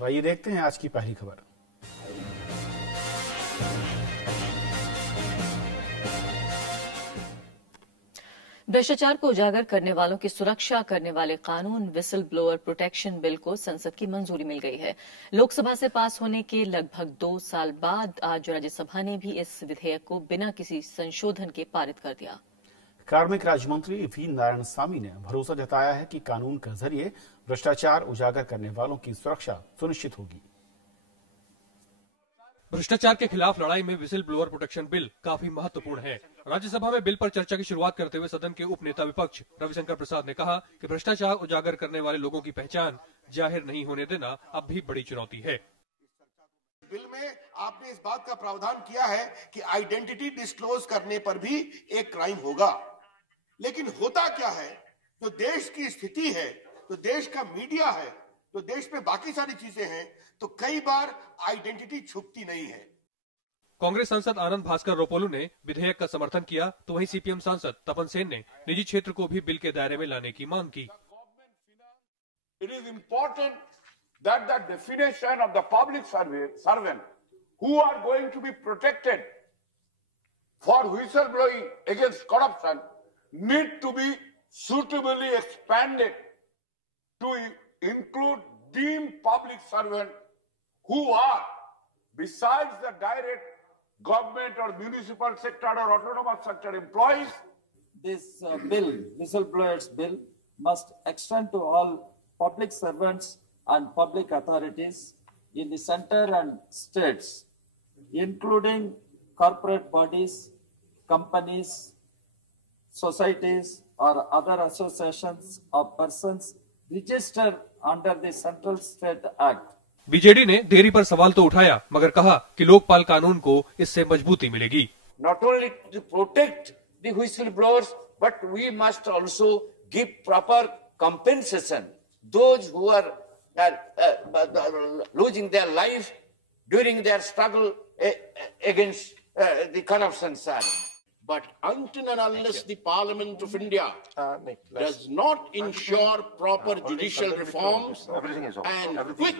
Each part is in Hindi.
और आइए देखते हैं आज की पहली खबर। भ्रष्टाचार को उजागर करने वालों की सुरक्षा करने वाले कानून विसल ब्लोअर प्रोटेक्शन बिल को संसद की मंजूरी मिल गई है। लोकसभा से पास होने के लगभग 2 साल बाद आज राज्यसभा ने भी इस विधेयक को बिना किसी संशोधन के पारित कर दिया। कार्मिक राज्य मंत्री वी नारायणसामी ने भरोसा जताया है कि कानून के जरिए भ्रष्टाचार उजागर करने वालों की सुरक्षा सुनिश्चित होगी। भ्रष्टाचार के खिलाफ लड़ाई में विसल ब्लोअर प्रोटेक्शन बिल काफी महत्वपूर्ण है। राज्यसभा में बिल पर चर्चा की शुरुआत करते हुए सदन के उप नेता विपक्ष रविशंकर प्रसाद ने कहा कि भ्रष्टाचार उजागर करने वाले लोगों की पहचान जाहिर नहीं होने देना अब भी बड़ी चुनौती है। बिल में आपने इस बात का प्रावधान किया है कि आइडेंटिटी डिस्क्लोज करने पर भी एक क्राइम होगा, लेकिन होता क्या है, तो देश की स्थिति है, तो देश का मीडिया है, तो देश में बाकी सारी चीजें हैं, तो कई बार आइडेंटिटी छुपती नहीं है। कांग्रेस सांसद आनंद भास्कर रोपोलू ने विधेयक का समर्थन किया, तो वहीं सीपीएम सांसद तपन सेन ने निजी क्षेत्र को भी बिल के दायरे में लाने की मांग की। It is important that the definition of the public servant who are going to be protected for whistleblowing against corruption need to be suitably expanded to include deemed public servant who are, besides the direct government or municipal sector or autonomous sector employees. This bill, whistleblowers bill, must extend to all public servants and public authorities in the center and states, including corporate bodies, companies, societies, or other associations of persons registered under the Central State Act. BJD ने देरी पर सवाल तो उठाया, मगर कहा कि लोकपाल कानून को इससे मजबूती मिलेगी। Not only to protect the whistleblowers, but we must also give proper compensation those who are losing their life during their struggle against the corruption side. But until and unless the Parliament of India does not ensure proper judicial reforms and quick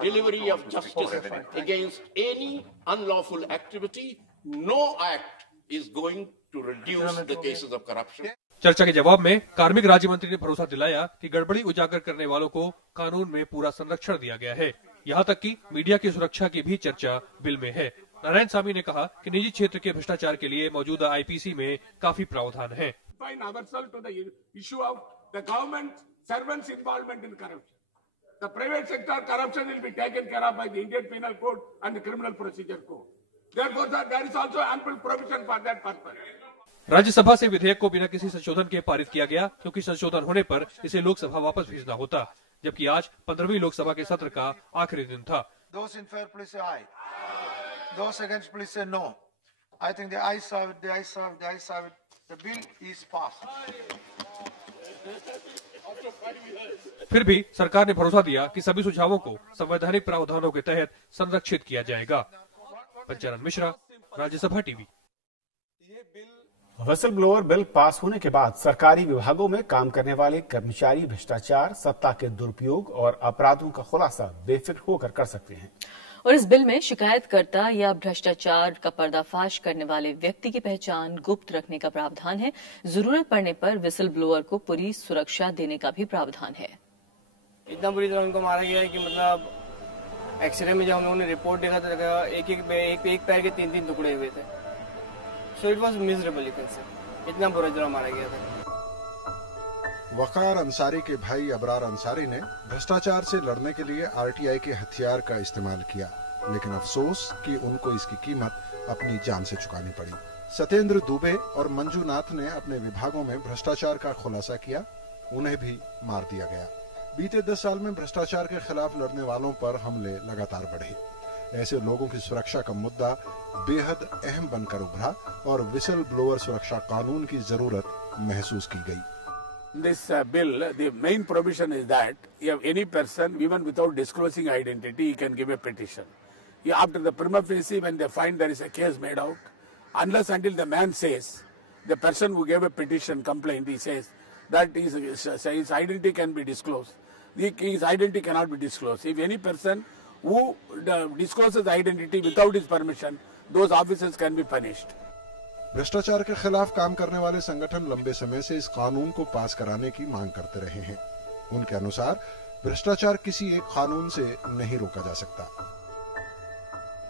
delivery of justice against any unlawful activity, no act is going to reduce the cases of corruption. चर्चा के जवाब में कार्मिक राज्य मंत्री ने भरोसा दिलाया कि गड़बड़ी उजागर करने वालों को कानून में पूरा संरक्षण दिया गया है। यहाँ तक कि मीडिया की सुरक्षा की भी चर्चा बिल में है। नारायणसामी ने कहा कि निजी क्षेत्र के भ्रष्टाचार के लिए मौजूदा आईपीसी में काफी प्रावधान है। राज्यसभा से विधेयक को बिना किसी संशोधन के पारित किया गया, क्योंकि संशोधन होने पर इसे लोकसभा वापस भेजना होता, जबकि आज 15वीं लोकसभा के सत्र का आखिरी दिन था। Those against, please say no. I think the ayes have it, the ayes have it, the ayes have it. The bill is passed. फिर भी सरकार ने भरोसा दिया कि सभी सुझावों को संवैधानिक प्रावधानों के तहत संरक्षित किया जाएगा। Panchanan Mishra, Rajya Sabha TV. Whistle blower bill pass होने के बाद सरकारी विभागों में काम करने वाले कर्मचारी भ्रष्टाचार, सत्ता के दुरुपयोग और अपराधों का खुलासा बेफिक्र होकर कर सकते हैं। और इस बिल में शिकायतकर्ता या भ्रष्टाचार का पर्दाफाश करने वाले व्यक्ति की पहचान गुप्त रखने का प्रावधान है। जरूरत पड़ने पर विसल ब्लोअर को पूरी सुरक्षा देने का भी प्रावधान है। इतना बुरी तरह उनको मारा गया है कि मतलब एक्सरे में जब हम लोगों ने रिपोर्ट देखा तो एक पैर के 3-3 टुकड़े हुए थे। सो इट वाज मिजरेबल, इतना बुरा तरह मारा गया था। वकार अंसारी के भाई अबरार अंसारी ने भ्रष्टाचार से लड़ने के लिए आरटीआई के हथियार का इस्तेमाल किया, लेकिन अफसोस कि उनको इसकी कीमत अपनी जान से चुकानी पड़ी। सत्येंद्र दुबे और मंजू नाथ ने अपने विभागों में भ्रष्टाचार का खुलासा किया, उन्हें भी मार दिया गया। बीते 10 साल में भ्रष्टाचार के खिलाफ लड़ने वालों पर हमले लगातार बढ़े। ऐसे लोगों की सुरक्षा का मुद्दा बेहद अहम बनकर उभरा और विसल ब्लोअर सुरक्षा कानून की जरूरत महसूस की गई। This bill, the main provision is that if any person, even without disclosing identity, he can give a petition. After the prima facie, when they find there is a case made out, unless until the man says, the person who gave a petition complaint, he says that his identity can be disclosed. his identity cannot be disclosed. If any person who discloses identity without his permission, those officers can be punished. भ्रष्टाचार के खिलाफ काम करने वाले संगठन लंबे समय से इस कानून को पास कराने की मांग करते रहे हैं। उनके अनुसार भ्रष्टाचार किसी एक कानून से नहीं रोका जा सकता।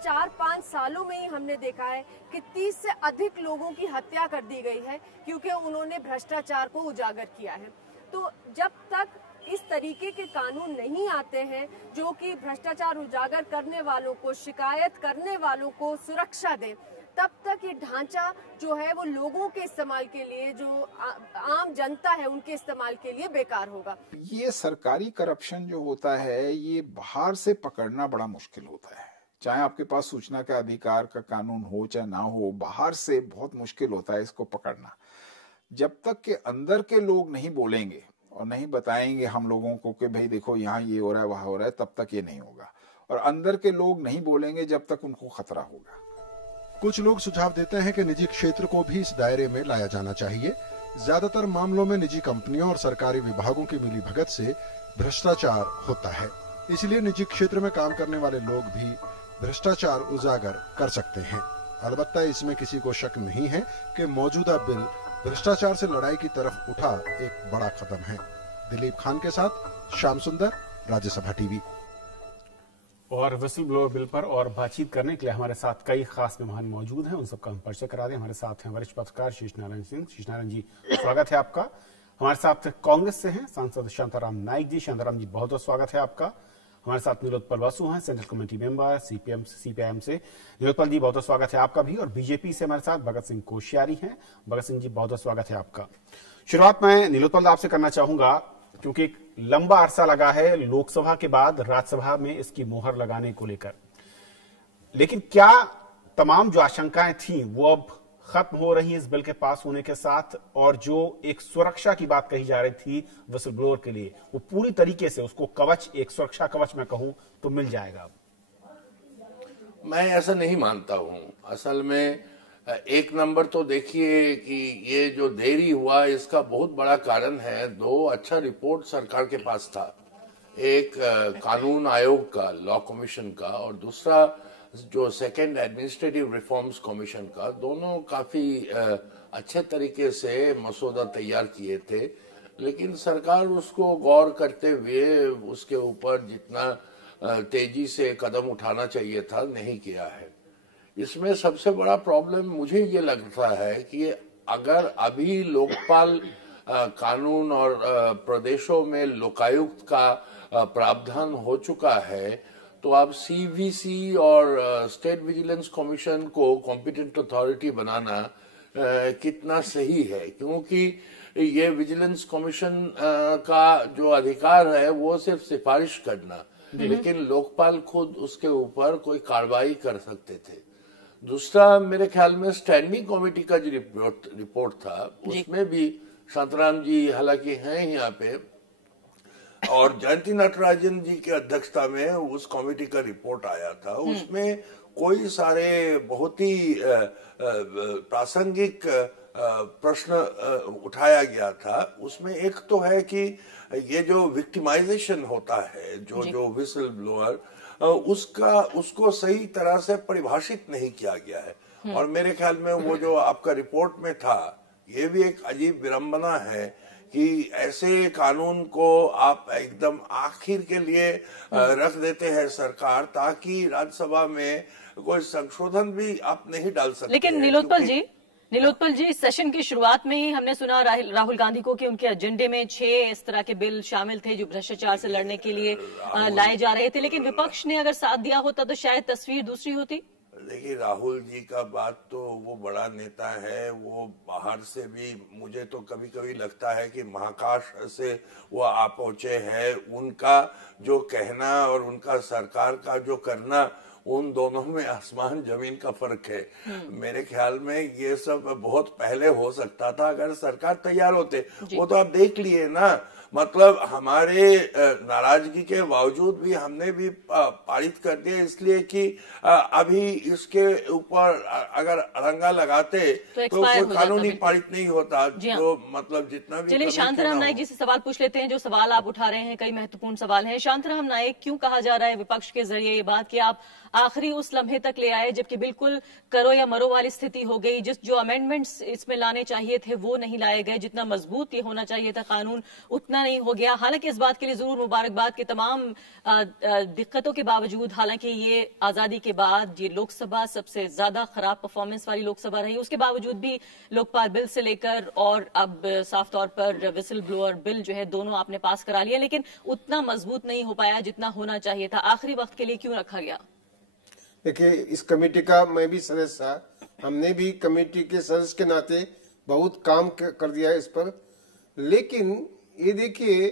4-5 सालों में ही हमने देखा है कि 30 से अधिक लोगों की हत्या कर दी गई है क्योंकि उन्होंने भ्रष्टाचार को उजागर किया है। तो जब तक इस तरीके के कानून नहीं आते हैं जो कि भ्रष्टाचार उजागर करने वालों को, शिकायत करने वालों को सुरक्षा दे, तब तक ये ढांचा जो है वो लोगों के इस्तेमाल के लिए, जो आम जनता है उनके इस्तेमाल के लिए बेकार होगा। ये सरकारी करप्शन जो होता है ये बाहर से पकड़ना बड़ा मुश्किल होता है। चाहे आपके पास सूचना का अधिकार का कानून हो चाहे ना हो, बाहर से बहुत मुश्किल होता है इसको पकड़ना। जब तक के अंदर के लोग नहीं बोलेंगे और नहीं बताएंगे हम लोगों को कि भाई देखो यहाँ ये हो रहा है वहां हो रहा है, तब तक ये नहीं होगा। और अंदर के लोग नहीं बोलेंगे जब तक उनको खतरा होगा। कुछ लोग सुझाव देते हैं कि निजी क्षेत्र को भी इस दायरे में लाया जाना चाहिए। ज्यादातर मामलों में निजी कंपनियों और सरकारी विभागों की मिलीभगत से भ्रष्टाचार होता है, इसलिए निजी क्षेत्र में काम करने वाले लोग भी भ्रष्टाचार उजागर कर सकते हैं। अलबत्ता इसमें किसी को शक नहीं है कि मौजूदा बिल भ्रष्टाचार से लड़ाई की तरफ उठा एक बड़ा कदम है। दिलीप खान के साथ श्याम सुंदर, राज्यसभा टीवी। और विसल ब्लोअर बिल पर और बातचीत करने के लिए हमारे साथ कई खास मेहमान मौजूद हैं, उन सबका हम परिचय करा दें। हमारे साथ हैं वरिष्ठ पत्रकार शीश नारायण सिंह। शीश नारायण जी, स्वागत है आपका। हमारे साथ कांग्रेस से हैं सांसद शांताराम नाइक जी। शांताराम जी, बहुत बहुत स्वागत है आपका। हमारे साथ नीलोत्पल बसु हैं, सेंट्रल कमेटी मेंबर सीपीआईएम से। नीलोत्पल जी, बहुत बहुत स्वागत है आपका भी। और बीजेपी से हमारे साथ भगत सिंह कोश्यारी हैं। भगत सिंह जी, बहुत बहुत स्वागत है आपका। शुरुआत मैं नीलोत्पल आपसे करना चाहूंगा, क्योंकि एक लंबा अरसा लगा है लोकसभा के बाद राज्यसभा में इसकी मोहर लगाने को लेकर, लेकिन क्या तमाम जो आशंकाएं थी वो अब खत्म हो रही है इस बिल के पास होने के साथ? और जो एक सुरक्षा की बात कही जा रही थी विसल ब्लोअर के लिए, वो पूरी तरीके से उसको कवच, एक सुरक्षा कवच मैं कहूं तो मिल जाएगा? मैं ऐसा नहीं मानता हूं। असल में एक नंबर तो देखिए कि ये जो देरी हुआ इसका बहुत बड़ा कारण है, 2 अच्छा रिपोर्ट सरकार के पास था, एक कानून आयोग का, लॉ कमीशन का, और दूसरा जो सेकंड एडमिनिस्ट्रेटिव रिफॉर्म्स कमीशन का। दोनों काफी अच्छे तरीके से मसौदा तैयार किए थे, लेकिन सरकार उसको गौर करते हुए उसके ऊपर जितना तेजी से कदम उठाना चाहिए था नहीं किया है। इसमें सबसे बड़ा प्रॉब्लम मुझे ये लगता है कि अगर अभी लोकपाल कानून और प्रदेशों में लोकायुक्त का प्रावधान हो चुका है, तो अब सीवीसी और स्टेट विजिलेंस कमीशन को कॉम्पिटेंट अथॉरिटी बनाना कितना सही है, क्योंकि ये विजिलेंस कमीशन का जो अधिकार है वो सिर्फ सिफारिश करना, लेकिन लोकपाल खुद उसके ऊपर कोई कार्रवाई कर सकते थे। दूसरा, मेरे ख्याल में स्टैंडिंग कमेटी का जो रिपोर्ट था उसमें भी शांताराम जी हालांकि हैं यहाँ पे, और जयंती नटराजन जी की अध्यक्षता में उस कमेटी का रिपोर्ट आया था। उसमें कोई सारे बहुत ही प्रासंगिक प्रश्न उठाया गया था। उसमें एक तो है कि ये जो विक्टिमाइजेशन होता है, जो विसल ब्लोअर, उसको सही तरह से परिभाषित नहीं किया गया है। और मेरे ख्याल में वो जो आपका रिपोर्ट में था, ये भी एक अजीब विडंबना है कि ऐसे कानून को आप एकदम आखिर के लिए रख देते हैं सरकार, ताकि राज्यसभा में कोई संशोधन भी आप नहीं डाल सकते। लेकिन नीलोत्पल जी, सेशन की शुरुआत में ही हमने सुना राहुल गांधी को कि उनके एजेंडे में 6 इस तरह के बिल शामिल थे जो भ्रष्टाचार से लड़ने के लिए लाए जा रहे थे, लेकिन विपक्ष ने अगर साथ दिया होता तो शायद तस्वीर दूसरी होती। देखिए, राहुल जी का बात तो वो बड़ा नेता है, वो बाहर से भी मुझे तो कभी कभी लगता है कि महाकाश से वो आ पहुंचे हैं। उनका जो कहना और उनका सरकार का जो करना, उन दोनों में आसमान जमीन का फर्क है। मेरे ख्याल में ये सब बहुत पहले हो सकता था अगर सरकार तैयार होते। वो तो आप देख लिए ना, मतलब हमारे नाराजगी के बावजूद भी हमने भी पारित कर दिया, इसलिए कि अभी इसके ऊपर अगर रंगा लगाते तो कोई कानूनी पारित नहीं होता। तो मतलब जितना भी। चलिए शांताराम नायक जी से सवाल पूछ लेते हैं। जो सवाल आप उठा रहे हैं कई महत्वपूर्ण सवाल हैं। शांताराम नायक, क्यों कहा जा रहा है विपक्ष के जरिए ये बात कि आप आखिरी उस लम्हे तक ले आए जबकि बिल्कुल करो या मरो वाली स्थिति हो गई? जो अमेंडमेंट्स इसमें लाने चाहिए थे वो नहीं लाए गए, जितना मजबूत ये होना चाहिए था कानून उतना नहीं हो गया। हालांकि इस बात के लिए जरूर मुबारकबाद कि तमाम दिक्कतों के बावजूद, हालांकि ये आजादी के बाद ये लोकसभा सबसे ज्यादा खराब परफॉर्मेंस वाली लोकसभा रही, उसके बावजूद भी लोकपाल बिल से लेकर और अब साफ तौर पर विसल ब्लोअर बिल जो है दोनों आपने पास करा लिया, लेकिन उतना मजबूत नहीं हो पाया जितना होना चाहिए था। आखिरी वक्त के लिए क्यों रखा गया? देखिए, इस कमेटी का मैं भी सदस्य था, हमने भी कमेटी के सदस्य के नाते बहुत काम कर दिया है इस पर। लेकिन ये देखिए,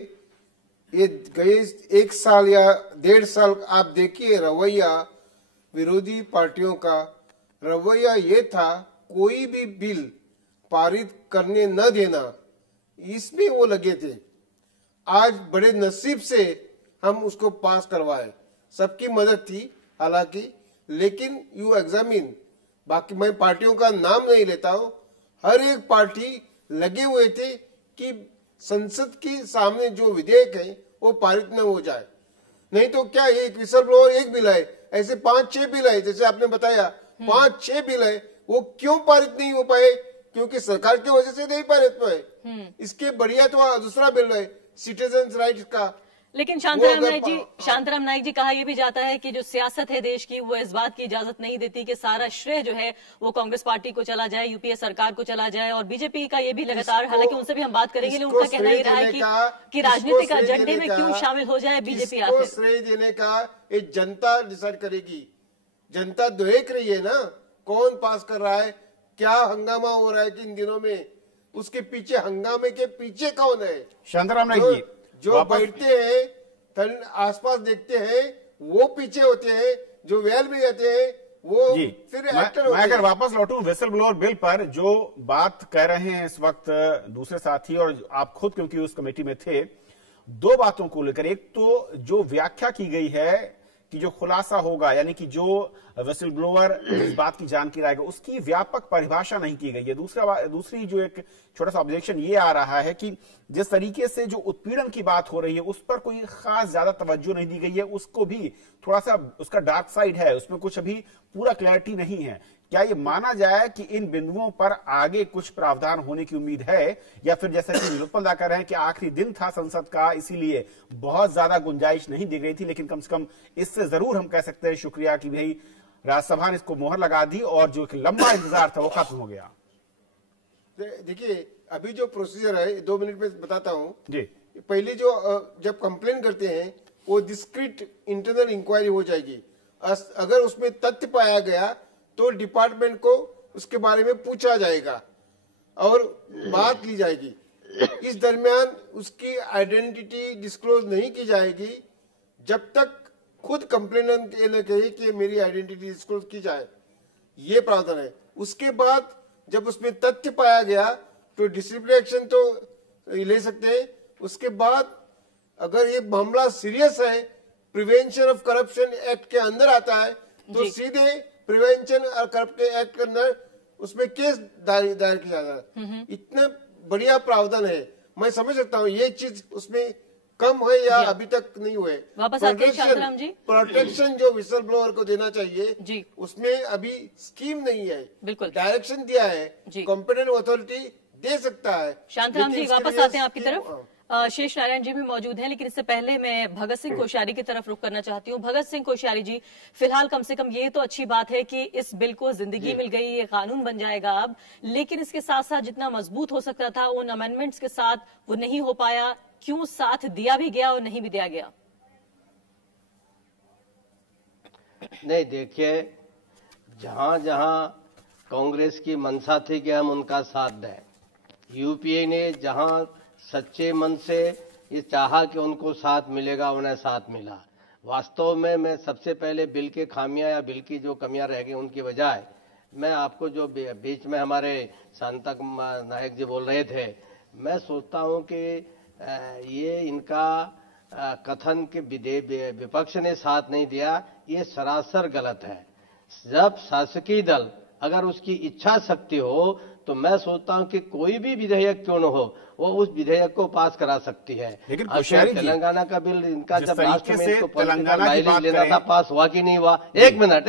ये गए 1 साल या 1.5 साल आप देखिए रवैया विरोधी पार्टियों का रवैया ये था, कोई भी बिल पारित करने न देना, इसमें वो लगे थे। आज बड़े नसीब से हम उसको पास करवाए, सबकी मदद थी हालांकि, लेकिन यू एग्जामिन, बाकी मैं पार्टियों का नाम नहीं लेता हूं, हर एक पार्टी लगे हुए थे कि संसद के सामने जो विधेयक है वो पारित न हो जाए। नहीं तो क्या एक विसल ब्लोअर एक बिल है, ऐसे 5-6 बिल है, जैसे आपने बताया 5-6 बिल है, वो क्यों पारित नहीं हो पाए? क्योंकि सरकार की वजह से नहीं पारित हुए। इसके बढ़िया तो दूसरा बिल है सिटीजन राइट्स का। लेकिन शांताराम नायक जी, कहा यह भी जाता है कि जो सियासत है देश की वो इस बात की इजाजत नहीं देती कि सारा श्रेय जो है वो कांग्रेस पार्टी को चला जाए, यूपीए सरकार को चला जाए, और बीजेपी का ये भी लगातार, हालांकि उनसे भी हम बात करेंगे, लेकिन उनका कहना ही रहा है कि राजनीतिक एजेंडे में क्यों शामिल हो जाए बीजेपी। आखिर श्रेय देने का ये जनता डिसाइड करेगी। जनता देख रही है ना कौन पास कर रहा है, क्या हंगामा हो रहा है कि इन दिनों में, उसके पीछे, हंगामे के पीछे कौन है? शांताराम नायक जी, जो बैठते हैं आसपास देखते हैं वो पीछे होते हैं, जो वेल में जाते हैं वो फिर एक्टर होते हैं। मैं अगर वापस लौटूं विसल ब्लोअर बिल पर, जो बात कह रहे हैं इस वक्त दूसरे साथी और आप खुद, क्योंकि उस कमेटी में थे, 2 बातों को लेकर। एक तो जो व्याख्या की गई है कि जो खुलासा होगा, यानी कि जो विसल ब्लोअर इस बात की जानकारी आएगा, उसकी व्यापक परिभाषा नहीं की गई है। दूसरी जो एक छोटा सा ऑब्जेक्शन ये आ रहा है कि जिस तरीके से जो उत्पीड़न की बात हो रही है उस पर कोई खास ज्यादा तवज्जो नहीं दी गई है, उसको भी थोड़ा सा उसका डार्क साइड है, उसमें कुछ अभी पूरा क्लैरिटी नहीं है। क्या ये माना जाए कि इन बिंदुओं पर आगे कुछ प्रावधान होने की उम्मीद है, या फिर जैसा कि लोकपाल कर रहे हैं कि आखिरी दिन था संसद का, इसीलिए बहुत ज्यादा गुंजाइश नहीं दी गई थी, लेकिन कम से कम इससे जरूर हम कह सकते हैं शुक्रिया कि भाई राज्यसभा ने इसको मोहर लगा दी और जो लंबा इंतजार था वो खत्म हो गया। देखिए, अभी जो प्रोसीजर है 2 मिनट में बताता हूँ जी। पहले जो जब कंप्लेन करते हैं वो डिस्क्रीट इंटरनल इंक्वायरी हो जाएगी। अगर उसमें तथ्य पाया गया तो डिपार्टमेंट को उसके बारे में पूछा जाएगा और बात ली जाएगी। इस दरमियान उसकी आइडेंटिटी डिस्क्लोज नहीं की जाएगी जब तक खुद कंप्लेनेंट ये न कहे कि मेरी आइडेंटिटी डिस्क्लोज की जाए, ये प्रावधान है। उसके बाद जब उसमें तथ्य पाया गया तो डिसिप्लिनरी एक्शन तो ले सकते हैं। उसके बाद अगर ये मामला सीरियस है, प्रिवेंशन ऑफ करप्शन एक्ट के अंदर आता है, तो सीधे प्रिवेंशन और करप्शन एक्ट के अंदर उसमें केस दायर किया जाता है। इतना बढ़िया प्रावधान है, मैं समझ सकता हूँ ये चीज उसमें कम है या अभी तक नहीं हुए। वापस आते हैं शांताराम जी। प्रोटेक्शन जो विसल ब्लोअर को देना चाहिए जी, उसमें अभी स्कीम नहीं है, बिल्कुल डायरेक्शन दिया है, कॉम्पिटेंट अथॉरिटी दे सकता है। शांताराम जी वापस आते हैं आपकी तरफ। शेष नारायण जी भी मौजूद हैं, लेकिन इससे पहले मैं भगत सिंह कोश्यारी की तरफ रुख करना चाहती हूँ। भगत सिंह कोश्यारी जी, फिलहाल कम से कम ये तो अच्छी बात है कि इस बिल को जिंदगी मिल गई, ये कानून बन जाएगा अब, लेकिन इसके साथ साथ जितना मजबूत हो सकता था उन अमेंडमेंट्स के साथ वो नहीं हो पाया। क्यों साथ दिया भी गया और नहीं भी दिया गया? नहीं, देखिए, जहां जहां कांग्रेस की मंशा थी कि हम उनका साथ दें, यूपीए ने जहां सच्चे मन से ये चाहा कि उनको साथ मिलेगा, उन्हें साथ मिला। वास्तव में मैं सबसे पहले बिल के खामियां या बिल की जो कमियां रह गई उनकी बजाय मैं आपको जो बीच में हमारे शांता नायक जी बोल रहे थे, मैं सोचता हूं कि ये इनका कथन के विपक्ष ने साथ नहीं दिया, ये सरासर गलत है। जब शासकीय दल अगर उसकी इच्छा शक्ति हो तो मैं सोचता हूं कि कोई भी विधेयक क्यों न हो वो उस विधेयक को पास करा सकती है। लेकिन तेलंगाना का बिल इनका जब लास्ट में इसको लेना था, पास हुआ कि नहीं हुआ? एक मिनट,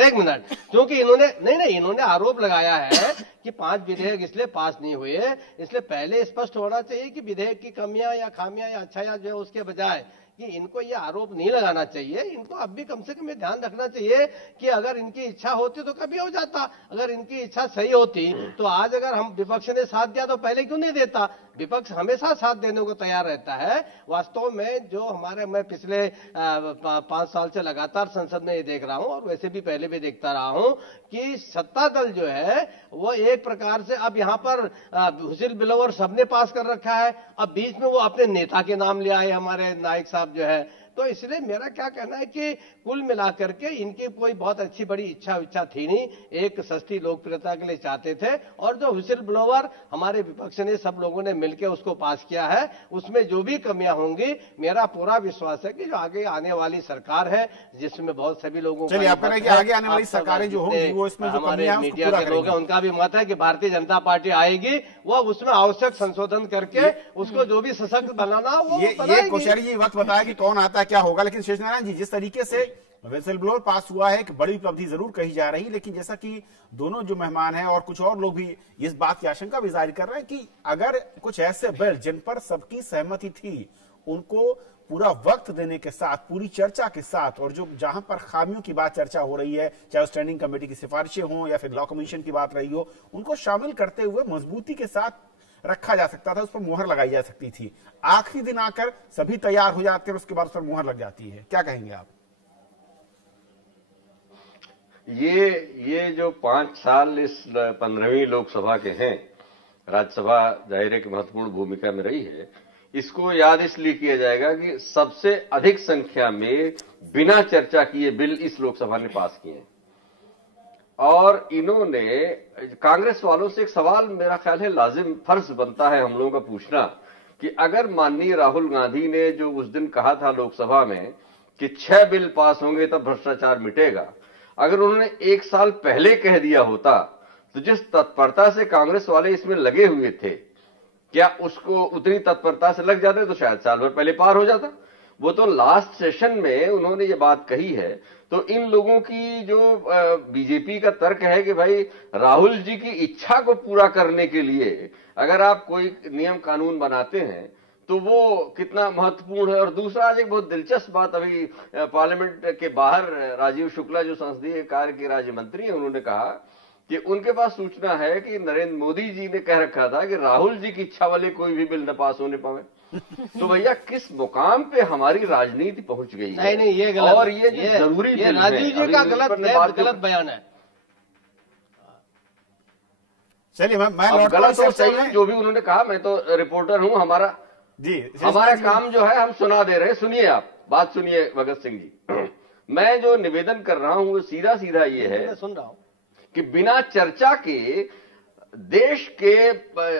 क्योंकि इन्होंने आरोप लगाया है कि 5 विधेयक इसलिए पास नहीं हुए, इसलिए पहले स्पष्ट होना चाहिए कि विधेयक की कमियां या खामियां या अच्छाइयां जो है उसके बजाय कि इनको ये आरोप नहीं लगाना चाहिए। इनको अब भी कम से कम ये ध्यान रखना चाहिए कि अगर इनकी इच्छा होती तो कभी हो जाता, अगर इनकी इच्छा सही होती तो आज अगर हम विपक्ष ने साथ दिया तो पहले क्यों नहीं देता? विपक्ष हमेशा साथ देने को तैयार रहता है। वास्तव में जो मैं पिछले 5 साल से लगातार संसद में ये देख रहा हूं और वैसे भी पहले भी देखता रहा हूं कि सत्ता दल जो है वो एक प्रकार से अब यहाँ पर व्हिसिल ब्लोअर सबने पास कर रखा है, अब बीच में वो अपने नेता के नाम ले आए हमारे नायक साहब जो है। तो इसलिए मेरा क्या कहना है कि कुल मिलाकर के इनकी कोई बहुत अच्छी बड़ी इच्छा थी नहीं, एक सस्ती लोकप्रियता के लिए चाहते थे। और जो व्हिसिल ब्लोअर हमारे विपक्ष ने सब लोगों ने मिलकर उसको पास किया है, उसमें जो भी कमियां होंगी मेरा पूरा विश्वास है कि जो आगे आने वाली सरकार है जिसमें बहुत सभी लोगों चलिए आप कह रहे हैं कि आगे आने वाली सरकारें जो होंगी वो इसमें जो हमारे मीडिया के लोग हैं उनका भी मत है कि भारतीय जनता पार्टी आएगी, वो उसमें आवश्यक संशोधन करके उसको जो भी सशक्त बनाना वो ये कोश्यारी जी वक्त बताया कि कौन आता है क्या होगा। लेकिन शेषनारायण जी, जिस तरीके से व्हिसिल ब्लोअर पास हुआ है कि बड़ी उपलब्धि जरूर कही जा रही, लेकिन जैसा कि दोनों जो मेहमान हैं और कुछ और लोग भी इस बात की आशंका भी जाहिर कर रहे हैं कि अगर कुछ ऐसे बिल जिन पर सबकी सहमति थी उनको पूरा वक्त देने के साथ, पूरी चर्चा के साथ, और जो जहां पर खामियों की बात चर्चा हो रही है, चाहे स्टैंडिंग कमेटी की सिफारिशें हों या फिर लॉ कमीशन की बात रही हो, उनको शामिल करते हुए मजबूती के साथ रखा जा सकता था, उस पर मुहर लगाई जा सकती थी। आखिरी दिन आकर सभी तैयार हो जाते हैं, उसके बाद उस पर मुहर लग जाती है। क्या कहेंगे आप? ये जो 5 साल इस 15वीं लोकसभा के हैं, राज्यसभा जाहिर है कि महत्वपूर्ण भूमिका में रही है। इसको याद इसलिए किया जाएगा कि सबसे अधिक संख्या में बिना चर्चा किए बिल इस लोकसभा ने पास किए हैं। और इन्होंने कांग्रेस वालों से एक सवाल मेरा ख्याल है लाजिम फर्ज बनता है हम लोगों का पूछना कि अगर माननीय राहुल गांधी ने जो उस दिन कहा था लोकसभा में कि 6 बिल पास होंगे तब भ्रष्टाचार मिटेगा, अगर उन्होंने 1 साल पहले कह दिया होता तो जिस तत्परता से कांग्रेस वाले इसमें लगे हुए थे, क्या उसको उतनी तत्परता से लग जाते तो शायद साल भर पहले पार हो जाता। वो तो लास्ट सेशन में उन्होंने ये बात कही है। तो इन लोगों की जो बीजेपी का तर्क है कि भाई राहुल जी की इच्छा को पूरा करने के लिए अगर आप कोई नियम कानून बनाते हैं तो वो कितना महत्वपूर्ण है। और दूसरा, आज एक बहुत दिलचस्प बात अभी पार्लियामेंट के बाहर राजीव शुक्ला जो संसदीय कार्य के राज्य मंत्री हैं, उन्होंने कहा कि उनके पास सूचना है कि नरेंद्र मोदी जी ने कह रखा था कि राहुल जी की इच्छा वाले कोई भी बिल न पास होने पाए। तो भैया किस मुकाम पे हमारी राजनीति पहुंच गई है? नहीं, ये गलत, और ये जरूरी ये राजीव जी का गलत बयान है। चलिए मैं गलत और सही जो भी उन्होंने कहा, मैं तो रिपोर्टर हूं, हमारा काम जो है हम सुना दे रहे हैं। सुनिए, आप बात सुनिए भगत सिंह जी। मैं जो निवेदन कर रहा हूं वो सीधा सीधा ये है, सुन रहा हूं, कि बिना चर्चा के देश के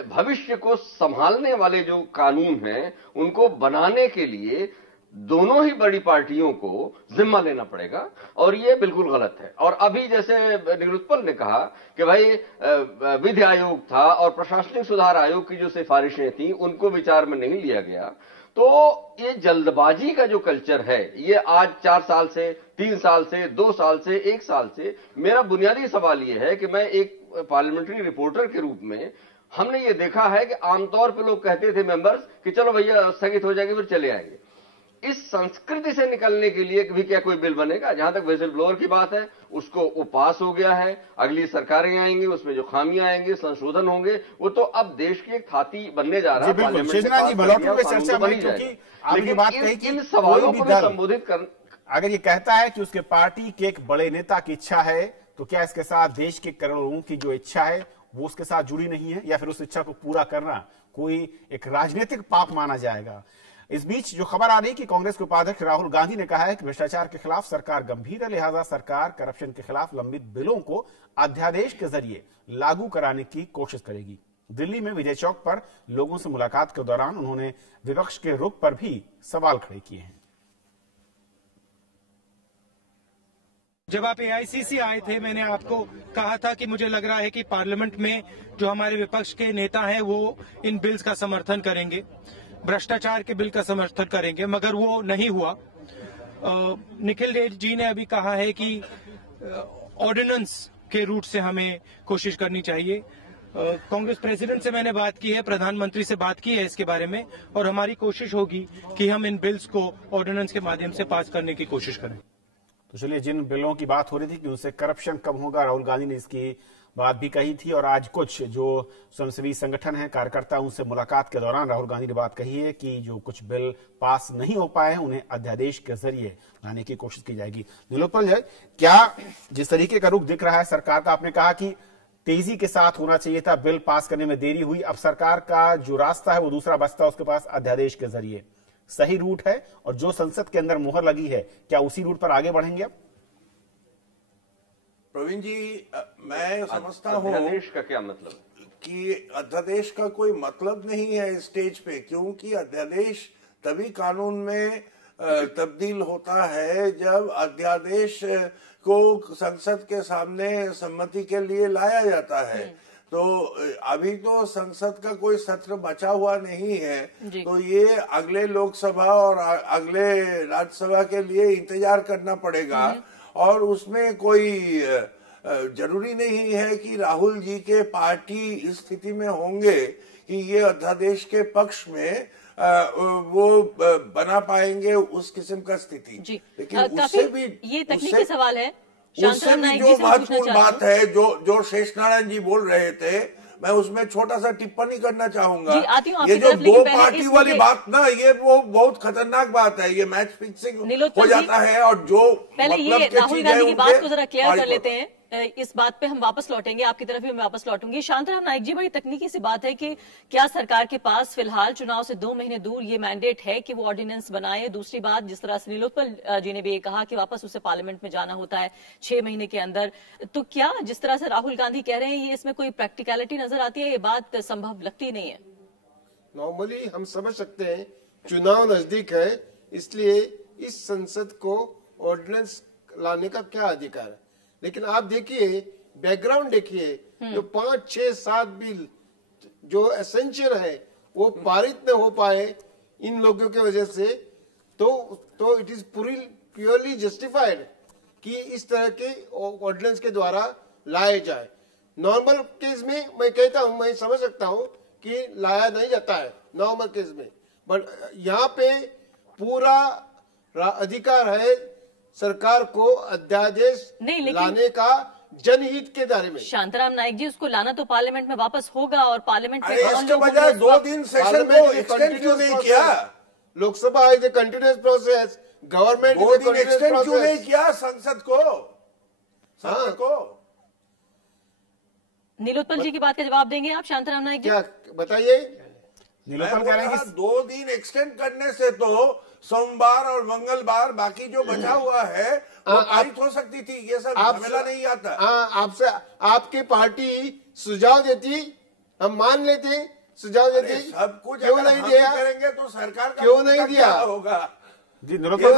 भविष्य को संभालने वाले जो कानून हैं उनको बनाने के लिए दोनों ही बड़ी पार्टियों को जिम्मा लेना पड़ेगा, और ये बिल्कुल गलत है। और अभी जैसे निरुत्पल ने कहा कि भाई विधि आयोग था और प्रशासनिक सुधार आयोग की जो सिफारिशें थी उनको विचार में नहीं लिया गया, तो ये जल्दबाजी का जो कल्चर है ये आज 4 साल से, 3 साल से, 2 साल से, 1 साल से, मेरा बुनियादी सवाल ये है कि मैं एक पार्लियामेंट्री रिपोर्टर के रूप में, हमने ये देखा है कि आमतौर पे लोग कहते थे मेंबर्स कि चलो भैया स्थगित हो जाएगी फिर चले आएंगे। इस संस्कृति से निकलने के लिए भी क्या कोई बिल बनेगा? जहां तक व्हिसिल ब्लोअर की बात है उसको वो पास हो गया है, अगली सरकारें आएंगी, उसमें जो खामियां आएंगी, संशोधन होंगे, वो तो अब देश की एक थाती बनने जा रहा है। इन सवालों को संबोधित कर, अगर ये कहता है कि उसके पार्टी के एक बड़े नेता की इच्छा है, तो क्या इसके साथ देश के करोड़ों लोगों की जो इच्छा है वो उसके साथ जुड़ी नहीं है, या फिर उस इच्छा को पूरा करना कोई एक राजनीतिक पाप माना जाएगा? इस बीच जो खबर आ रही कि कांग्रेस के उपाध्यक्ष राहुल गांधी ने कहा है कि भ्रष्टाचार के खिलाफ सरकार गंभीर है, लिहाजा सरकार करप्शन के खिलाफ लंबित बिलों को अध्यादेश के जरिए लागू कराने की कोशिश करेगी। दिल्ली में विजय चौक पर लोगों से मुलाकात के दौरान उन्होंने विपक्ष के रुख पर भी सवाल खड़े किए हैं। जब आप एआईसीसी आए थे, मैंने आपको कहा था कि मुझे लग रहा है कि पार्लियामेंट में जो हमारे विपक्ष के नेता हैं वो इन बिल्स का समर्थन करेंगे, भ्रष्टाचार के बिल का समर्थन करेंगे, मगर वो नहीं हुआ। निखिल जी ने अभी कहा है कि ऑर्डिनेंस के रूट से हमें कोशिश करनी चाहिए। कांग्रेस प्रेसिडेंट से मैंने बात की है, प्रधानमंत्री से बात की है इसके बारे में, और हमारी कोशिश होगी कि हम इन बिल्स को ऑर्डिनेंस के माध्यम से पास करने की कोशिश करें। तो चलिए, जिन बिलों की बात हो रही थी कि उनसे करप्शन कम होगा, राहुल गांधी ने इसकी बात भी कही थी। और आज कुछ जो स्वयंसेवी संगठन हैं, कार्यकर्ता, उनसे मुलाकात के दौरान राहुल गांधी ने बात कही है कि जो कुछ बिल पास नहीं हो पाए हैं उन्हें अध्यादेश के जरिए लाने की कोशिश की जाएगी। नीलोत्पल जी, क्या जिस तरीके का रुख दिख रहा है सरकार का, आपने कहा कि तेजी के साथ होना चाहिए था, बिल पास करने में देरी हुई, अब सरकार का जो रास्ता है वो दूसरा बचता है उसके पास, अध्यादेश के जरिए, सही रूट है? और जो संसद के अंदर मुहर लगी है, क्या उसी रूट पर आगे बढ़ेंगे? अब प्रवीण जी, मैं समझता हूँ अध्यादेश का क्या मतलब कि अध्यादेश का कोई मतलब नहीं है स्टेज पे, क्योंकि अध्यादेश तभी कानून में तब्दील होता है जब अध्यादेश को संसद के सामने सम्मति के लिए लाया जाता है। तो अभी तो संसद का कोई सत्र बचा हुआ नहीं है, तो ये अगले लोकसभा और अगले राज्यसभा के लिए इंतजार करना पड़ेगा। और उसमें कोई जरूरी नहीं है कि राहुल जी के पार्टी इस स्थिति में होंगे कि ये अध्यादेश के पक्ष में वो बना पाएंगे उस किस्म का स्थिति। लेकिन उससे भी ये तकनीकी सवाल है, उससे भी जो महत्वपूर्ण बात है, जो शेष नारायण जी बोल रहे थे, मैं उसमें छोटा सा टिप्पणी करना चाहूंगा। ये जो दो पार्टी वाली बात ना, ये वो बहुत खतरनाक बात है, ये मैच फिक्सिंग हो जाता है। और जो पहले ये राहुल गांधी की बात को जरा क्लियर कर लेते हैं, इस बात पे हम वापस लौटेंगे, आपकी तरफ भी मैं वापस लौटूंगी। शांताराम नाइक जी, बड़ी तकनीकी सी बात है कि क्या सरकार के पास फिलहाल चुनाव से 2 महीने दूर ये मैंडेट है कि वो ऑर्डिनेंस बनाए? दूसरी बात, जिस तरह से नीलोत्पल जी ने भी ये कहा कि वापस उसे पार्लियामेंट में जाना होता है 6 महीने के अंदर, तो क्या जिस तरह से राहुल गांधी कह रहे हैं ये इसमें कोई प्रैक्टिकलिटी नजर आती है? ये बात संभव लगती नहीं है। नॉर्मली हम समझ सकते हैं चुनाव नजदीक है, इसलिए इस संसद को ऑर्डिनेंस लाने का क्या अधिकार है। लेकिन आप देखिए, बैकग्राउंड देखिए, जो 5, 6, 7 बिल जो एसेंशियल है वो पारित न हो पाए इन लोगों की वजह से, तो इट इज प्योरली जस्टिफाइड कि इस तरह के ऑर्डिनेंस के द्वारा लाए जाए। नॉर्मल केस में मैं कहता हूं, मैं समझ सकता हूं कि लाया नहीं जाता है नॉर्मल केस में, बट यहाँ पे पूरा अधिकार है सरकार को अध्यादेश लाने का जनहित के दायरे में। शांताराम नाइक जी, उसको लाना तो पार्लियामेंट में वापस होगा, और पार्लियामेंट में इसके बजाय 2 दिन सेशन को एक्सटेंड क्यों नहीं किया? Lok Sabha is a continuous process, government 2 दिन एक्सटेंड क्यों नहीं किया संसद को? नीलोत्पल जी की बात का जवाब देंगे आप, शांताराम नाइक जी? क्या बताइए। नीलोत्पल कह रहे हैं कि 2 दिन एक्सटेंड करने से तो सोमवार और मंगलवार बाकी जो बचा हुआ है वो पारित हो सकती थी। ये सब झमेला नहीं आता। आपसे आपकी पार्टी सुझाव देती, हम मान लेते, सुझाव देती, सब कुछ क्यों नहीं दिया? करेंगे तो सरकार का क्यों नहीं दिया होगा? जी, नीलोत्पल,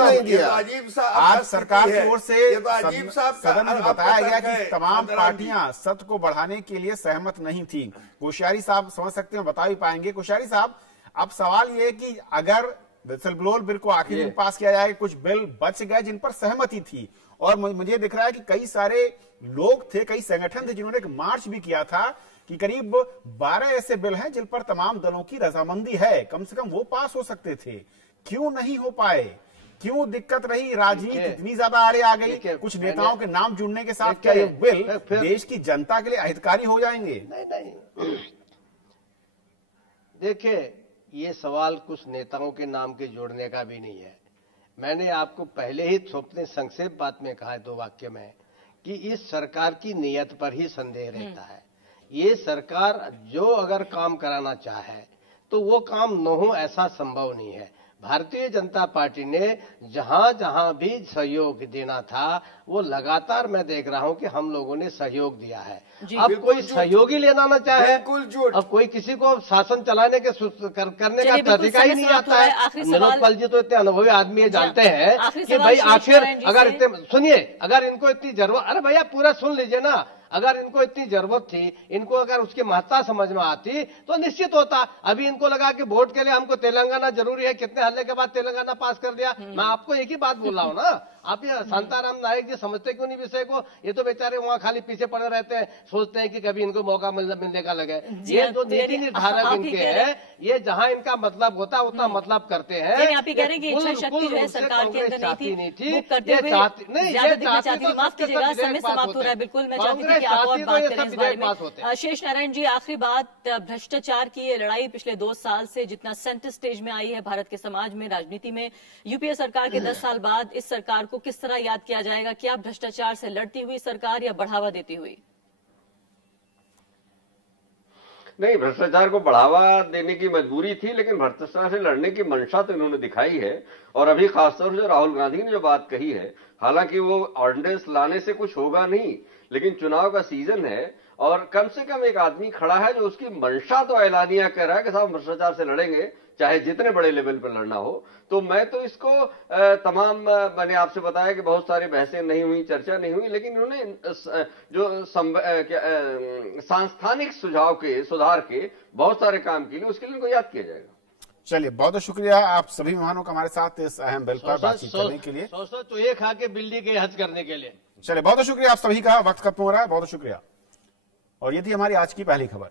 अजीब सा आज सरकार की ओर से अजीब सा सदन में बताया गया कि तमाम पार्टियां सत्र को बढ़ाने के लिए सहमत नहीं थी। कोश्यारी साहब समझ सकते हैं, बता भी पाएंगे। कोश्यारी साहब, अब सवाल ये है कि अगर विसल ब्लोअर बिल को आखिरी में पास किया जाए, कुछ बिल बच गए जिन पर सहमति थी, और मुझे दिख रहा है कि कई सारे लोग थे, कई संगठन थे जिन्होंने एक मार्च भी किया था कि करीब 12 ऐसे बिल हैं जिन पर तमाम दलों की रजामंदी है, कम से कम वो पास हो सकते थे। क्यों नहीं हो पाए? क्यों दिक्कत रही? राजनीति इतनी ज्यादा आड़े आ गई, कुछ नेताओं के नाम जुड़ने के साथ क्या ये बिल देश की जनता के लिए अहितकारी हो जाएंगे? नहीं। देखिए, ये सवाल कुछ नेताओं के नाम के जोड़ने का भी नहीं है। मैंने आपको पहले ही अपने संक्षेप बात में कहा है 2 वाक्य में कि इस सरकार की नीयत पर ही संदेह रहता है। ये सरकार जो अगर काम कराना चाहे तो वो काम न हो ऐसा संभव नहीं है। भारतीय जनता पार्टी ने जहां जहां भी सहयोग देना था वो लगातार मैं देख रहा हूं कि हम लोगों ने सहयोग दिया है। अब कोई सहयोगी लेना ना चाहे, अब कोई किसी को शासन चलाने के करने का तरीका ही नहीं आता है। नीलोत्पल जी तो इतने अनुभवी आदमी है, जानते हैं कि भाई आखिर अगर इतने सुनिए, अगर इनको इतनी जरूरत, अरे भैया पूरा सुन लीजिए ना, अगर इनको इतनी जरूरत थी, इनको अगर उसकी महत्ता समझ में आती तो निश्चित होता। अभी इनको लगा कि वोट के लिए हमको तेलंगाना जरूरी है, कितने हल्ले के बाद तेलंगाना पास कर दिया। मैं आपको एक ही बात बोल रहा हूँ ना, आप ये शांताराम नायक जी समझते क्यों नहीं विषय को? ये तो बेचारे वहाँ खाली पीछे पड़े रहते हैं, सोचते हैं कि कभी इनको मौका मिलने का लगे। ये जो नीति निर्धारक इनके है, ये जहाँ इनका मतलब होता है उतना मतलब करते हैं। आप ये कह रहे हैं कि इच्छा शक्ति जो है सरकार के अंदर नहीं थी, ये चाहती नहीं। माफ कीजिएगा, समय समाप्त हो रहा है। बिल्कुल मैं चाहती थी कि आप और बात करें इस बारे में। शेष नारायण जी, आखिरी बात, भ्रष्टाचार की ये लड़ाई पिछले 2 साल से जितना सेंटर स्टेज में आई है भारत के समाज में, राजनीति में, यूपीए सरकार के 10 साल बाद इस सरकार को किस तरह याद किया जाएगा? क्या भ्रष्टाचार से लड़ती हुई सरकार या बढ़ावा देती हुई? नहीं, भ्रष्टाचार को बढ़ावा देने की मजबूरी थी, लेकिन भ्रष्टाचार से लड़ने की मंशा तो इन्होंने दिखाई है। और अभी खासतौर से राहुल गांधी ने जो बात कही है, हालांकि वो ऑर्डिनेंस लाने से कुछ होगा नहीं, लेकिन चुनाव का सीजन है और कम से कम एक आदमी खड़ा है जो उसकी मंशा तो ऐलानिया कह रहा है कि साहब भ्रष्टाचार से लड़ेंगे, चाहे जितने बड़े लेवल पर लड़ना हो। तो मैं तो इसको तमाम, मैंने आपसे बताया कि बहुत सारी बहसें नहीं हुई, चर्चा नहीं हुई, लेकिन इन्होंने जो सांस्थानिक सुधार के बहुत सारे काम के लिए, उसके लिए इनको याद किया जाएगा। चलिए, बहुत बहुत शुक्रिया आप सभी मेहमानों का हमारे साथ इस अहम बिल पर बातचीत करने के लिए, तो ये खा के बिल्ली के हज करने के लिए। चलिए, बहुत बहुत शुक्रिया आप सभी का। वक्त खत्म हो रहा है, बहुत बहुत शुक्रिया। और ये थी हमारी आज की पहली खबर।